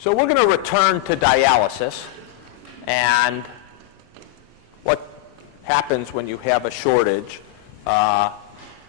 So we're going to return to dialysis and what happens when you have a shortage.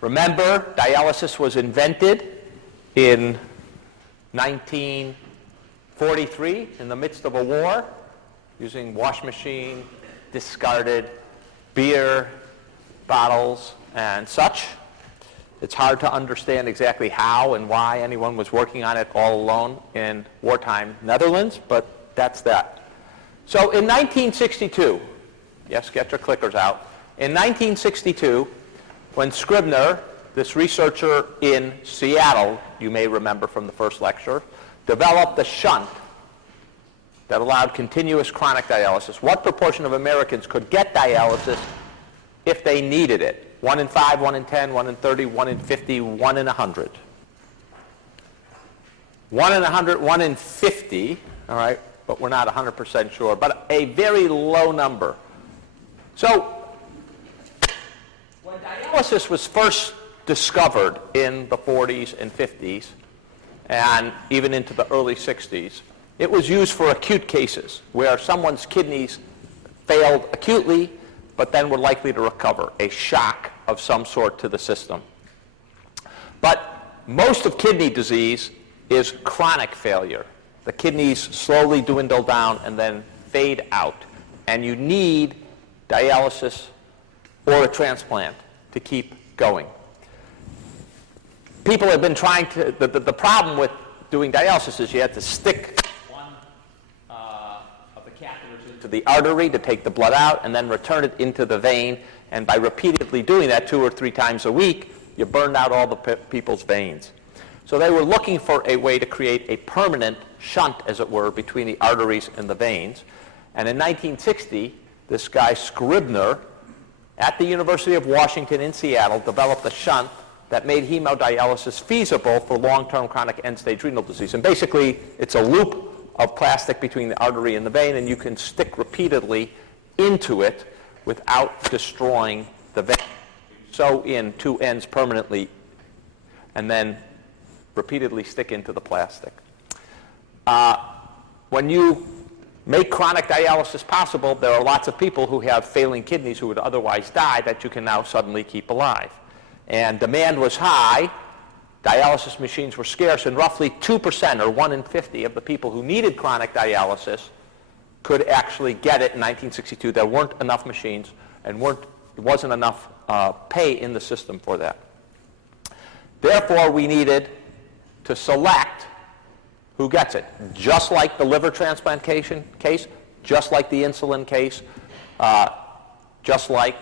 Remember, dialysis was invented in 1943 in the midst of a war using wash machine, discarded beer bottles and such. It's hard to understand exactly how and why anyone was working on it all alone in wartime Netherlands, but that's that. So in 1962, yes, get your clickers out. In 1962, when Scribner, this researcher in Seattle, you may remember from the first lecture, developed a shunt that allowed continuous chronic dialysis. What proportion of Americans could get dialysis if they needed it? 1 in 5, 1 in 10, 1 in 30, 1 in 50, 1 in 100. 1 in 100, 1 in 50, all right, but we're not 100% sure, but a very low number. So when dialysis was first discovered in the 40s and 50s, and even into the early 60s, it was used for acute cases where someone's kidneys failed acutely, but then were likely to recover, a shock of some sort to the system. But most of kidney disease is chronic failure. The kidneys slowly dwindle down and then fade out, and you need dialysis or a transplant to keep going. People have been trying to, the problem with doing dialysis is you have to stick one of the catheters into the artery to take the blood out and then return it into the vein. And by repeatedly doing that 2 or 3 times a week, you burn out all the people's veins. So they were looking for a way to create a permanent shunt, as it were, between the arteries and the veins. And in 1960, this guy Scribner at the University of Washington in Seattle developed a shunt that made hemodialysis feasible for long-term chronic end-stage renal disease. And basically, it's a loop of plastic between the artery and the vein, and you can stick repeatedly into it without destroying the vein. Sew in 2 ends permanently, and then repeatedly stick into the plastic. When you make chronic dialysis possible, there are lots of people who have failing kidneys who would otherwise die that you can now suddenly keep alive. And demand was high, dialysis machines were scarce, and roughly 2%, or 1 in 50, of the people who needed chronic dialysis could actually get it in 1962. There weren't enough machines, and wasn't enough pay in the system for that. Therefore, we needed to select who gets it, just like the liver transplantation case, just like the insulin case, just like,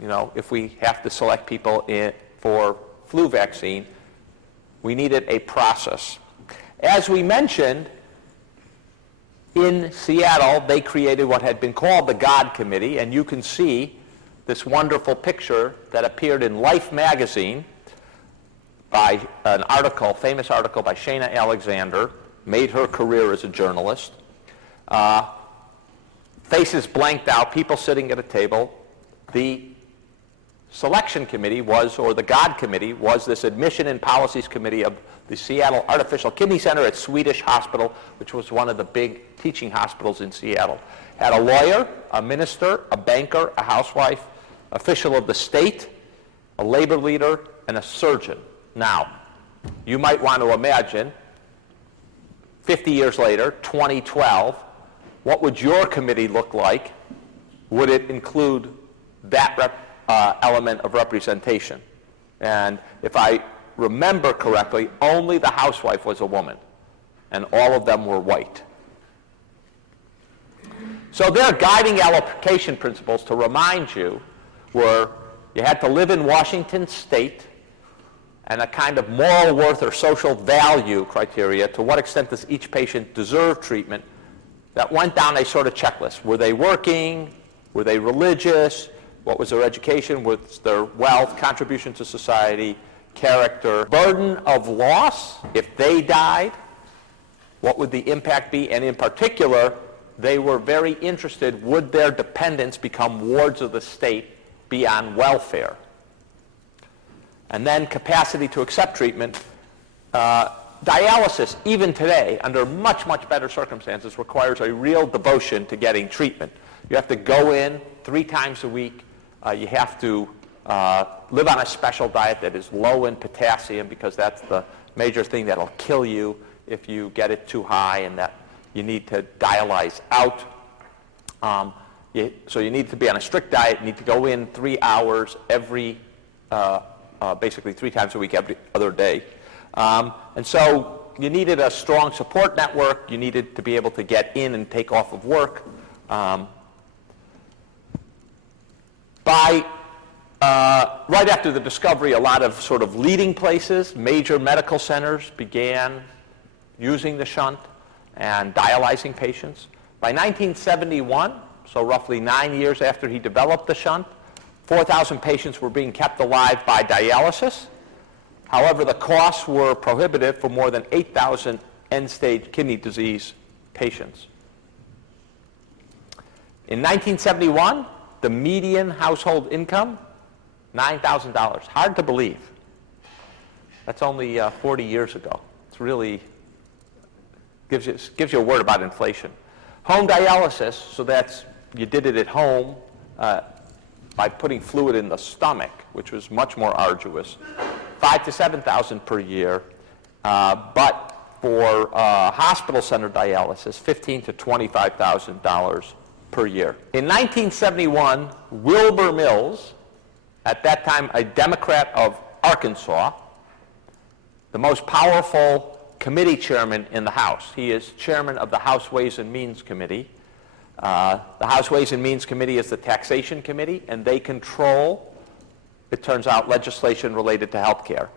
you know, if we have to select people for flu vaccine, we needed a process. As we mentioned, in Seattle, they created what had been called the God Committee, and you can see this wonderful picture that appeared in Life magazine by an article, famous article by Shana Alexander, made her career as a journalist. Faces blanked out, people sitting at a table. The selection committee was, or the God Committee, was this admission and policies committee of the Seattle Artificial Kidney Center at Swedish Hospital, which was one of the big teaching hospitals in Seattle. Had a lawyer, a minister, a banker, a housewife, official of the state, a labor leader, and a surgeon. Now, you might want to imagine, 50 years later, 2012, what would your committee look like? Would it include that element of representation? And if I remember correctly, only the housewife was a woman, and all of them were white. So their guiding allocation principles, to remind you, were you had to live in Washington State, and a kind of moral worth or social value criteria, to what extent does each patient deserve treatment, that went down a sort of checklist. Were they working? Were they religious? What was their education? Was their wealth, contribution to society, character, burden of loss? If they died, what would the impact be? And in particular, they were very interested, would their dependents become wards of the state, be on welfare? And then capacity to accept treatment. Dialysis, even today, under much, much better circumstances, requires a real devotion to getting treatment. You have to go in 3 times a week. You have to live on a special diet that is low in potassium, because that's the major thing that'll kill you if you get it too high, and that you need to dialyze out. So you need to be on a strict diet. You need to go in 3 hours basically 3 times a week, every other day. And so you needed a strong support network. You needed to be able to get in and take off of work. Right after the discovery, a lot of sort of leading places, major medical centers, began using the shunt and dialyzing patients. By 1971, so roughly 9 years after he developed the shunt, 4,000 patients were being kept alive by dialysis. However, the costs were prohibitive for more than 8,000 end-stage kidney disease patients. In 1971, the median household income, $9,000. Hard to believe. That's only 40 years ago. It's really gives you a word about inflation. Home dialysis, so that's you did it at home by putting fluid in the stomach, which was much more arduous. $5,000 to $7,000 per year, but for hospital center dialysis, $15,000 to $25,000 per year. In 1971, Wilbur Mills, at that time a Democrat of Arkansas, the most powerful committee chairman in the House. He is chairman of the House Ways and Means Committee. The House Ways and Means Committee is the taxation committee, and they control, it turns out, legislation related to health care.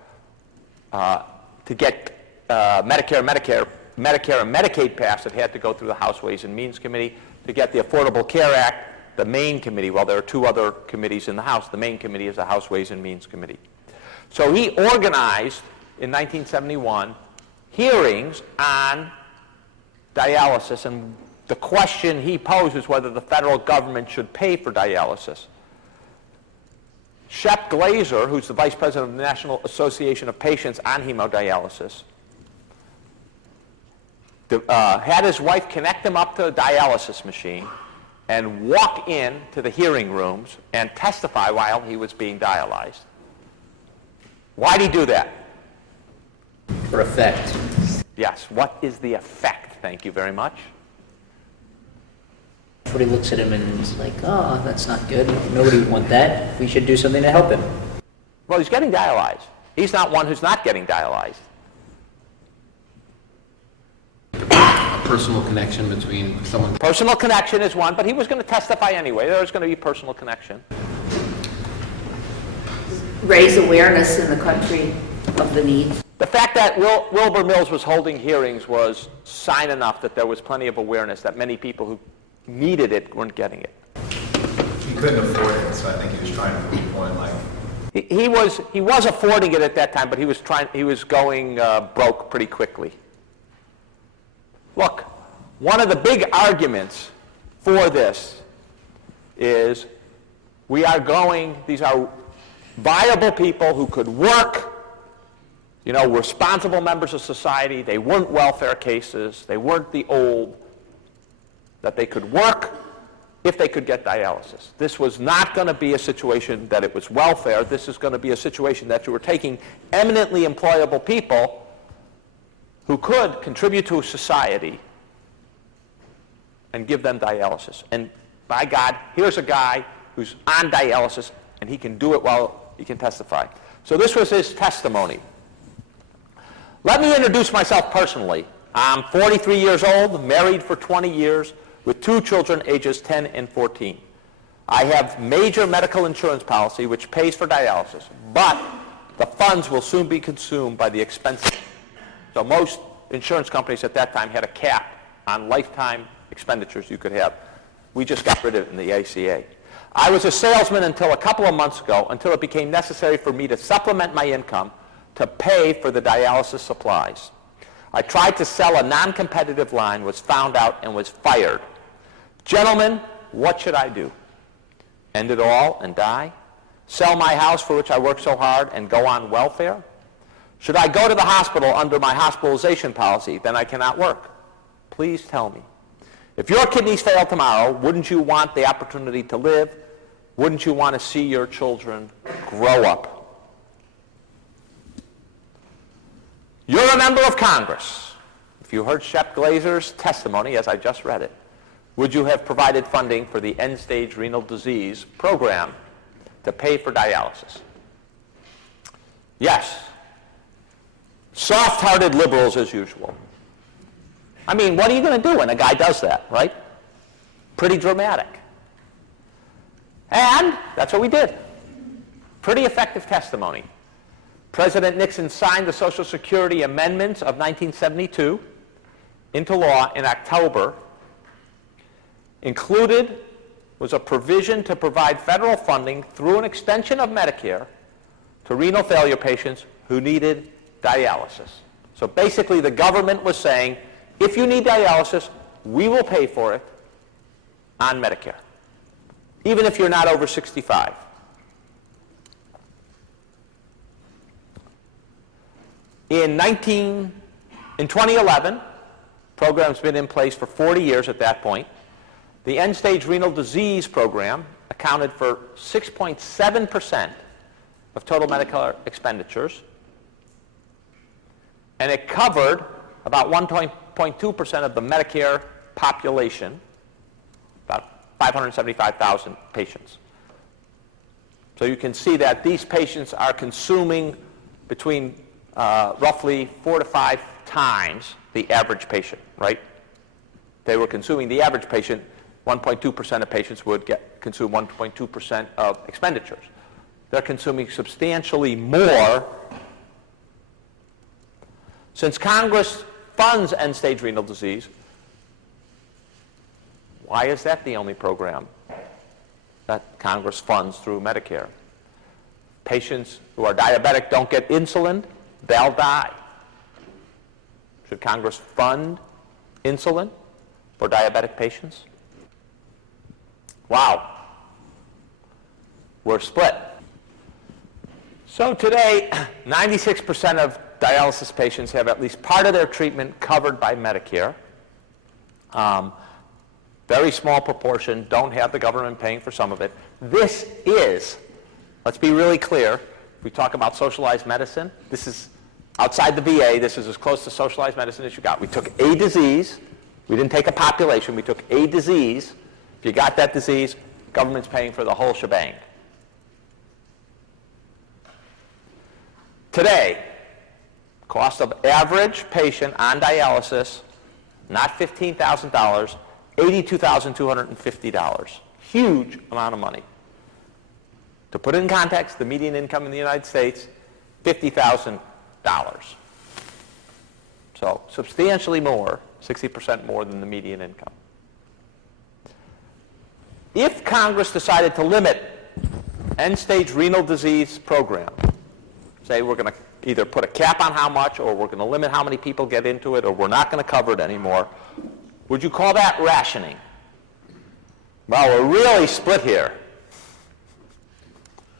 To get Medicare and Medicaid passed, it had to go through the House Ways and Means Committee. To get the Affordable Care Act, the main committee, well, there are 2 other committees in the House. The main committee is the House Ways and Means Committee. So he organized, in 1971, hearings on dialysis, and the question he posed is whether the federal government should pay for dialysis. Shep Glazer, who's the vice president of the National Association of Patients on Hemodialysis, had his wife connect him up to a dialysis machine and walk in to the hearing rooms and testify while he was being dialyzed. Why'd he do that? For effect. Yes, what is the effect? Thank you very much. Everybody looks at him and is like, oh, that's not good. Nobody would want that. We should do something to help him. Well, he's getting dialyzed. He's not one who's not getting dialyzed. A personal connection between someone. Personal connection is one, but he was going to testify anyway. There was going to be personal connection. Raise awareness in the country of the need. The fact that Wilbur Mills was holding hearings was sign enough that there was plenty of awareness that many people who needed it weren't getting it. He couldn't afford it, so I think he was trying to prove one, like. He was affording it at that time, but he was going broke pretty quickly. Look, one of the big arguments for this is these are viable people who could work, responsible members of society. They weren't welfare cases. They weren't the old, that they could work if they could get dialysis. This was not going to be a situation that it was welfare. This is going to be a situation that you were taking eminently employable people who could contribute to society and give them dialysis. And by God, here's a guy who's on dialysis, and he can do it while he can testify. So this was his testimony. Let me introduce myself personally. I'm 43 years old, married for 20 years, with 2 children ages 10 and 14. I have major medical insurance policy which pays for dialysis, but the funds will soon be consumed by the expenses. So most insurance companies at that time had a cap on lifetime expenditures you could have. We just got rid of it in the ACA. I was a salesman until a couple of months ago, until it became necessary for me to supplement my income to pay for the dialysis supplies. I tried to sell a non-competitive line, was found out, and was fired. Gentlemen, what should I do? End it all and die? Sell my house for which I worked so hard and go on welfare? Should I go to the hospital under my hospitalization policy? Then I cannot work. Please tell me. If your kidneys fail tomorrow, wouldn't you want the opportunity to live? Wouldn't you want to see your children grow up? You're a member of Congress. If you heard Shep Glazer's testimony, as I just read it, would you have provided funding for the end-stage renal disease program to pay for dialysis? Yes. Soft-hearted liberals as usual. I mean, what are you going to do when a guy does that, right? Pretty dramatic. And that's what we did. Pretty effective testimony. President Nixon signed the Social Security amendments of 1972 into law in October. Included was a provision to provide federal funding through an extension of Medicare to renal failure patients who needed dialysis. So basically the government was saying, if you need dialysis, we will pay for it on Medicare, even if you're not over 65. In 2011, program's been in place for 40 years at that point. The end-stage renal disease program accounted for 6.7% of total Medicare expenditures, and it covered about 1.2% of the Medicare population, about 575,000 patients. So you can see that these patients are consuming between roughly 4 to 5 times the average patient, right? They were consuming, the average patient, 1.2% of patients would consume 1.2% of expenditures. They're consuming substantially more. Since Congress funds end-stage renal disease, why is that the only program that Congress funds through Medicare? Patients who are diabetic don't get insulin, they'll die. Should Congress fund insulin for diabetic patients? Wow. We're split. So today, 96% of dialysis patients have at least part of their treatment covered by Medicare. Very small proportion don't have the government paying for some of it. This is, let's be really clear, we talk about socialized medicine. This is outside the VA. This is as close to socialized medicine as you got. We took a disease. We didn't take a population. We took a disease. If you got that disease, government's paying for the whole shebang. Today, cost of average patient on dialysis, not $15,000, $82,250. Huge amount of money. To put it in context, the median income in the United States, $50,000. So substantially more, 60% more than the median income. If Congress decided to limit end-stage renal disease program, say we're going to either put a cap on how much, or we're going to limit how many people get into it, or we're not going to cover it anymore, would you call that rationing? Well, we're really split here.